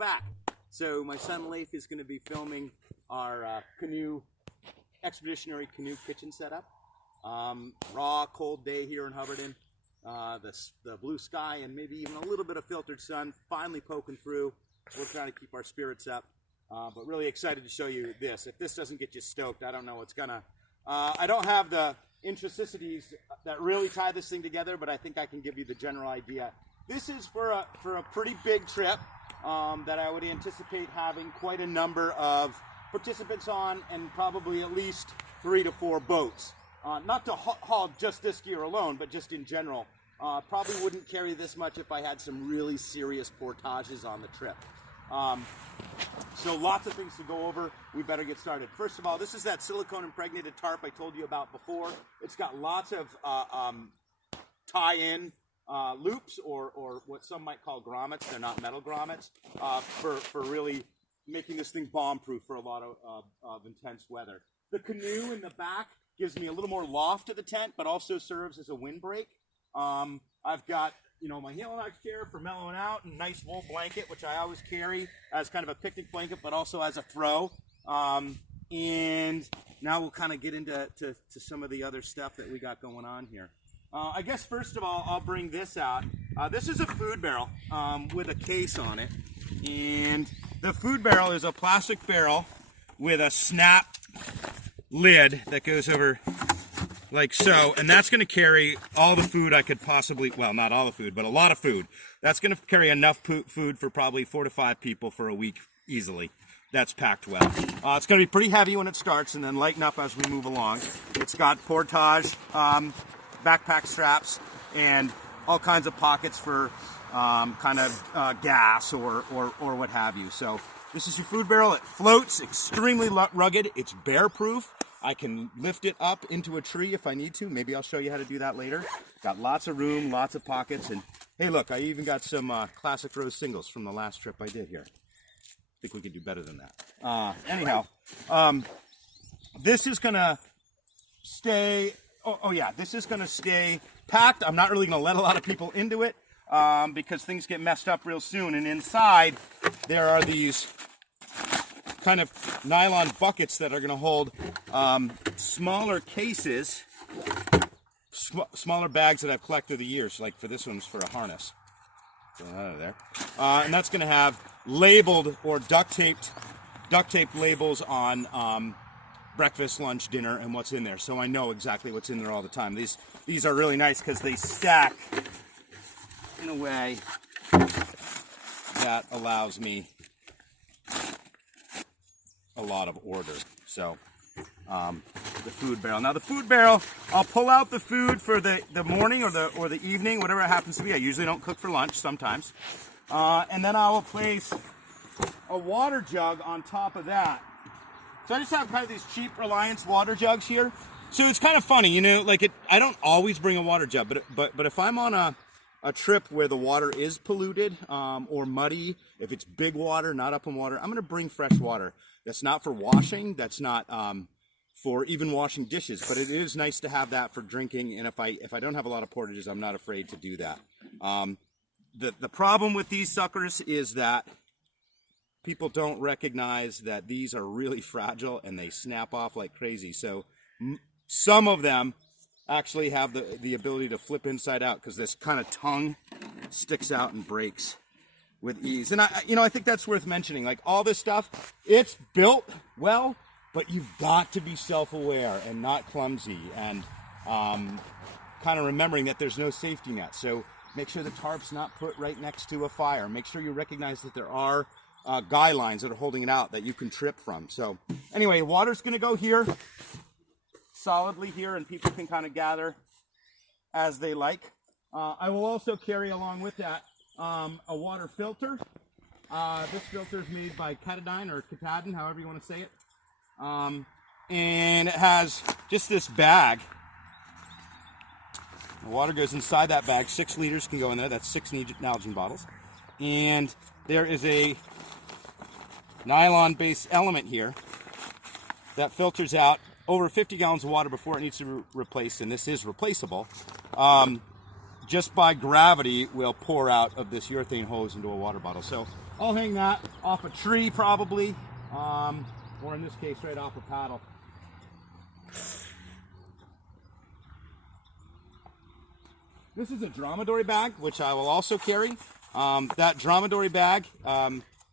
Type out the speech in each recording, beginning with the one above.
back. So my son Leif is going to be filming our expeditionary canoe kitchen setup. Raw, cold day here in Hubbardton. The blue sky and maybe even a little bit of filtered sun finally poking through. We're trying to keep our spirits up, but really excited to show you this. If this doesn't get you stoked, I don't know what's gonna. I don't have the intricacies that really tie this thing together, but I think I can give you the general idea. This is for a pretty big trip that I would anticipate having quite a number of participants on, and probably at least 3 to 4 boats. Not to haul just this gear alone, but just in general. Probably wouldn't carry this much if I had some really serious portages on the trip. So lots of things to go over. We better get started. First of all, this is that silicone impregnated tarp I told you about before. It's got lots of tie-in loops, or what some might call grommets. They're not metal grommets, for really making this thing bomb-proof for a lot of intense weather. The canoe in the back gives me a little more loft to the tent, but also serves as a windbreak. I've got, my Helinox chair for mellowing out, and nice wool blanket, which I always carry as kind of a picnic blanket, but also as a throw. And now we'll kind of get into some of the other stuff that we got going on here. I guess first of all, I'll bring this out. This is a food barrel with a case on it. And the food barrel is a plastic barrel with a snap lid that goes over like so, and that's going to carry all the food I could possibly, well, not all the food, but a lot of food. That's going to carry enough food for probably 4 to 5 people for a week easily. That's packed well. It's going to be pretty heavy when it starts and then lighten up as we move along. It's got portage backpack straps and all kinds of pockets for gas or what have you. So this is your food barrel. It floats, extremely rugged. It's bear proof. I can lift it up into a tree if I need to. Maybe I'll show you how to do that later. Got lots of room, lots of pockets, and hey, look, I even got some classic rose singles from the last trip I did here. I think we could do better than that. Anyhow, this is gonna stay. This is gonna stay packed. I'm not really gonna let a lot of people into it because things get messed up real soon. And inside there are these kind of nylon buckets that are going to hold smaller cases, smaller bags that I've collected through the years. Like for this one's for a harness. Get that out of there. And that's going to have labeled or duct taped labels on breakfast, lunch, dinner, and what's in there. So I know exactly what's in there all the time. These are really nice because they stack in a way that allows me a lot of order. So the food barrel. Now the food barrel, I'll pull out the food for the morning or the evening, whatever it happens to be. I usually don't cook for lunch sometimes. And then I will place a water jug on top of that. So I just have kind of these cheap Reliance water jugs here. So it's kind of funny, I don't always bring a water jug, but if I'm on a trip where the water is polluted or muddy, if it's big water, not upland water, I'm going to bring fresh water. That's not for washing. That's not for even washing dishes. But it is nice to have that for drinking. And if I don't have a lot of portages, I'm not afraid to do that. The problem with these suckers is that people don't recognize that these are really fragile and they snap off like crazy. So some of them actually have the ability to flip inside out because this kind of tongue sticks out and breaks with ease. And I think that's worth mentioning. Like all this stuff, it's built well, but you've got to be self-aware and not clumsy, and kind of remembering that there's no safety net. So make sure the tarp's not put right next to a fire. Make sure you recognize that there are guy lines that are holding it out that you can trip from. So anyway, water's going to go here, solidly here, and people can kind of gather as they like. I will also carry along with that a water filter. This filter is made by Katadyn or Katadyn, however you want to say it. And it has just this bag. The water goes inside that bag. 6 liters can go in there. That's 6 Nalgene bottles. And there is a nylon-based element here that filters out over 50 gallons of water before it needs to be replaced, and this is replaceable. Just by gravity will pour out of this urethane hose into a water bottle. So I'll hang that off a tree probably, or in this case, right off a paddle. This is a dromedary bag, which I will also carry. That dromedary bag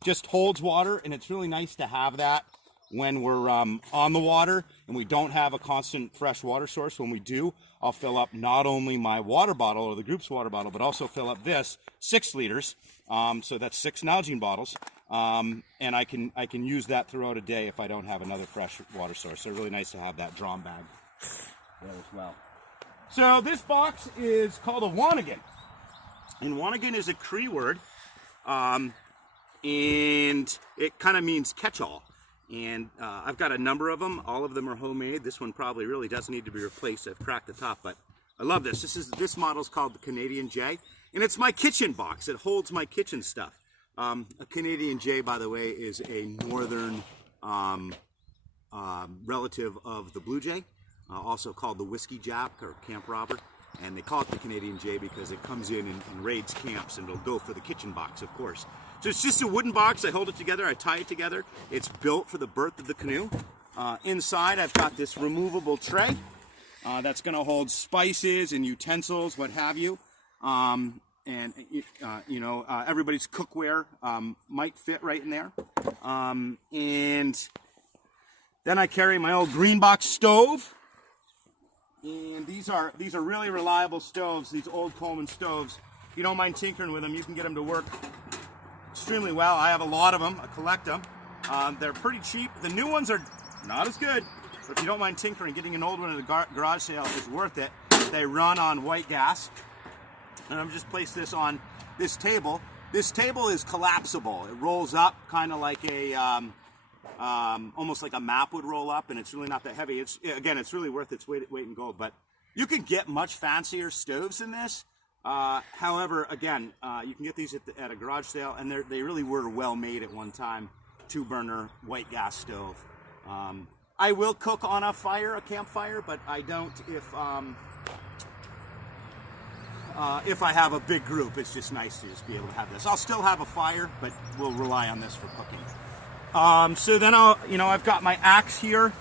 just holds water, and it's really nice to have that when we're on the water and we don't have a constant fresh water source. When we do, I'll fill up not only my water bottle or the group's water bottle, but also fill up this 6 liters. So that's 6 Nalgene bottles, and I can use that throughout a day if I don't have another fresh water source. So really nice to have that drom bag there as well. So this box is called a wanigan, and wanigan is a Cree word, and it kind of means catch-all. And I've got a number of them. All of them are homemade. This one probably really does need to be replaced. I've cracked the top, but I love this. This model is called the Canadian J, and it's my kitchen box. It holds my kitchen stuff. A Canadian J, by the way, is a northern relative of the blue jay, also called the whiskey jack or camp robber. And they call it the Canadian J because it comes in and raids camps, and it'll go for the kitchen box, of course. So it's just a wooden box. I hold it together. I tie it together. It's built for the berth of the canoe. Inside, I've got this removable tray that's going to hold spices and utensils, what have you. Everybody's cookware might fit right in there. And then I carry my old green box stove. And these are really reliable stoves, these old Coleman stoves. If you don't mind tinkering with them, you can get them to work extremely well. I have a lot of them. I collect them. They're pretty cheap. The new ones are not as good, but if you don't mind tinkering, getting an old one at a garage sale is worth it. They run on white gas. And I'm just placed this on this table. This table is collapsible. It rolls up kind of like a almost like a map would roll up, and it's really not that heavy. It's really worth its weight in gold. But you can get much fancier stoves than this. However, again, you can get these at a garage sale, and they really were well made at one time. 2-burner white gas stove. I will cook on a campfire, but I don't if I have a big group. It's just nice to just be able to have this. I'll still have a fire, but we'll rely on this for cooking. So then I've got my axe here,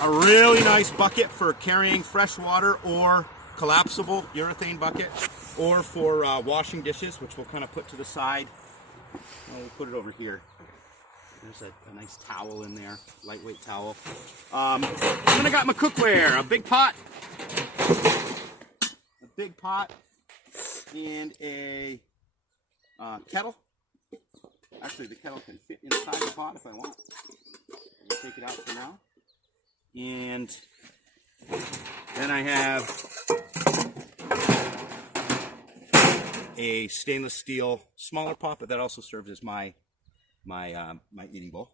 a really nice bucket for carrying fresh water, or collapsible urethane bucket, or for washing dishes, which we'll kind of put to the side. We'll put it over here. There's a nice towel in there, lightweight towel. Then I got my cookware, a big pot, and a kettle. Actually, the kettle can fit inside the pot if I want. I'll take it out for now. And then I have a stainless steel smaller pot, but that also serves as my eating bowl.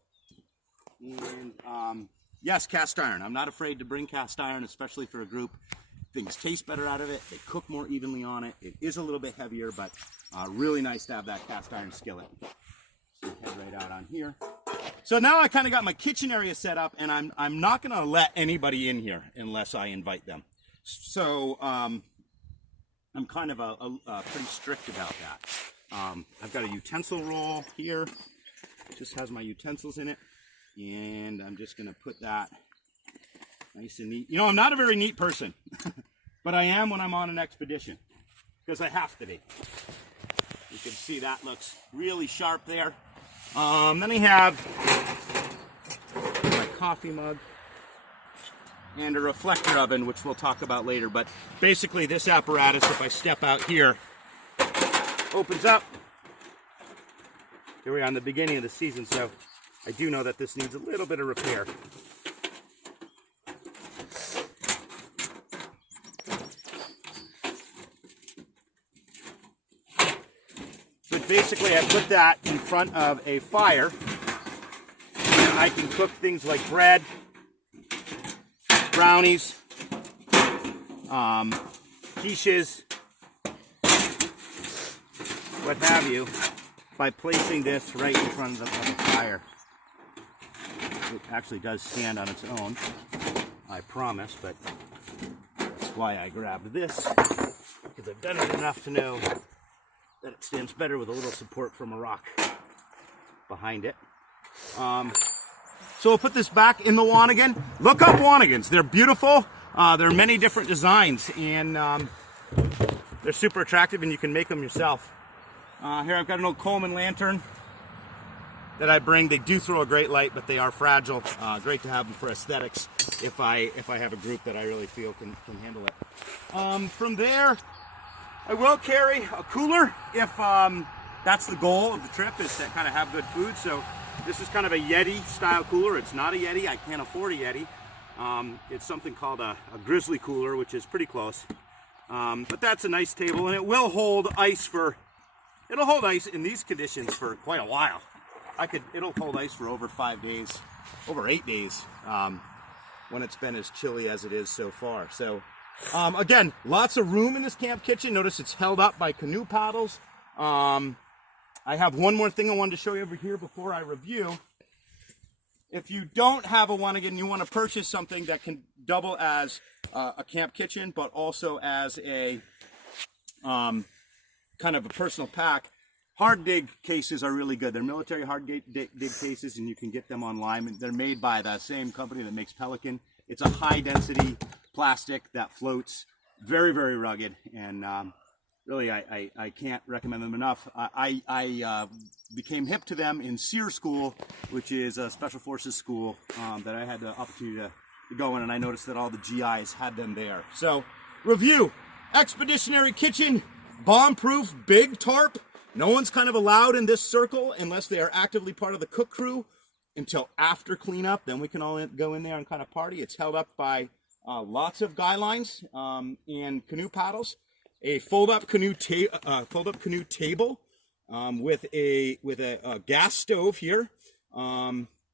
And yes, cast iron. I'm not afraid to bring cast iron, especially for a group. Things taste better out of it. They cook more evenly on it. It is a little bit heavier, but really nice to have that cast iron skillet. Head right out on here. So now I kind of got my kitchen area set up, and I'm not going to let anybody in here unless I invite them. So I'm kind of pretty strict about that. I've got a utensil roll here. It just has my utensils in it, and I'm just going to put that nice and neat. I'm not a very neat person, but I am when I'm on an expedition, because I have to be. You can see that looks really sharp there. Then I have my coffee mug and a reflector oven, which we'll talk about later. But basically this apparatus, if I step out here, opens up. Here we are in the beginning of the season, so I do know that this needs a little bit of repair. Basically, I put that in front of a fire, and I can cook things like bread, brownies, quiches, what have you, by placing this right in front of the fire. It actually does stand on its own, I promise, but that's why I grabbed this, because I've done it enough to know that it stands better with a little support from a rock. behind it. So we'll put this back in the Wanigan. Look up Wanigans. They're beautiful. There are many different designs, and they're super attractive, and you can make them yourself. Here I've got an old Coleman lantern that I bring. They do throw a great light, but they are fragile. Great to have them for aesthetics if I have a group that I really feel can handle it. From there, I will carry a cooler if that's the goal of the trip, is to kind of have good food. So this is kind of a Yeti style cooler. It's not a Yeti. I can't afford a Yeti. It's something called a Grizzly cooler, which is pretty close. But that's a nice table, and it will hold ice it'll hold ice in these conditions for quite a while. It'll hold ice for over 5 days, over 8 days, when it's been as chilly as it is so far. So, again, lots of room in this camp kitchen. Notice it's held up by canoe paddles. I have one more thing I wanted to show you over here before I review. If you don't have a Wanigan, you want to purchase something that can double as a camp kitchen, but also as a kind of a personal pack. Hard dig cases are really good. They're military hard dig cases, and you can get them online. And they're made by the same company that makes Pelican. It's a high density plastic that floats, very, very rugged, and really I can't recommend them enough. I became hip to them in SEER school, which is a special forces school that I had the opportunity to go in, and I noticed that all the GIs had them there. So, review: expeditionary kitchen, bomb-proof, big tarp. No one's kind of allowed in this circle unless they are actively part of the cook crew until after cleanup. Then we can all go in there and kind of party. It's held up by lots of guy lines and canoe paddles. A fold-up canoe table with a gas stove here,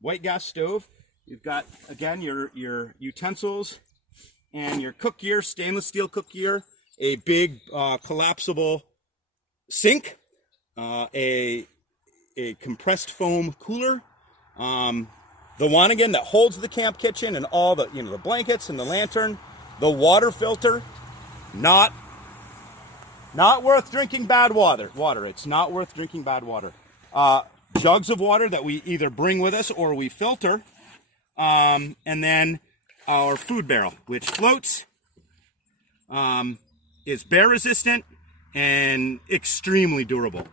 white gas stove. You've got, again, your utensils and your cook gear, stainless steel cook gear, a big collapsible sink, a compressed foam cooler, the Wanigan that holds the camp kitchen and all the the blankets and the lantern, the water filter. Not worth drinking bad water. It's not worth drinking bad water. Jugs of water that we either bring with us or we filter, and then our food barrel, which floats, is bear resistant and extremely durable.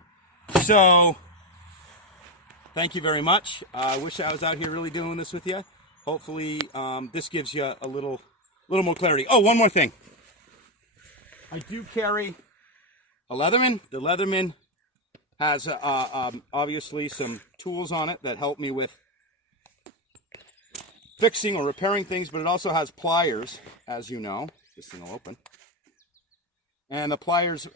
So, thank you very much. I wish I was out here really doing this with you. Hopefully, this gives you a little more clarity. Oh, one more thing. I do carry a Leatherman. The Leatherman has obviously some tools on it that help me with fixing or repairing things, but it also has pliers, as you know. This thing will open. And the pliers,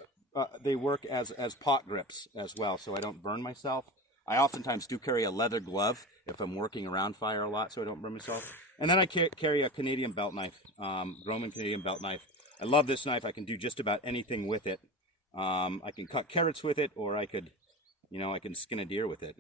they work as pot grips as well, so I don't burn myself. I oftentimes do carry a leather glove if I'm working around fire a lot, so I don't burn myself. And then I carry a Canadian belt knife, Roman Canadian belt knife. I love this knife. I can do just about anything with it. I can cut carrots with it, or I could, I can skin a deer with it.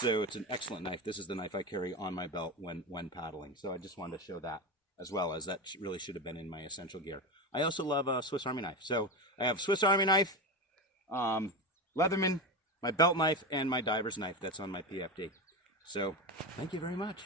So it's an excellent knife. This is the knife I carry on my belt when paddling. So I just wanted to show that as well, as that really should have been in my essential gear. I also love a Swiss Army knife. So I have Swiss Army knife, Leatherman, my belt knife, and my diver's knife that's on my PFD. So thank you very much.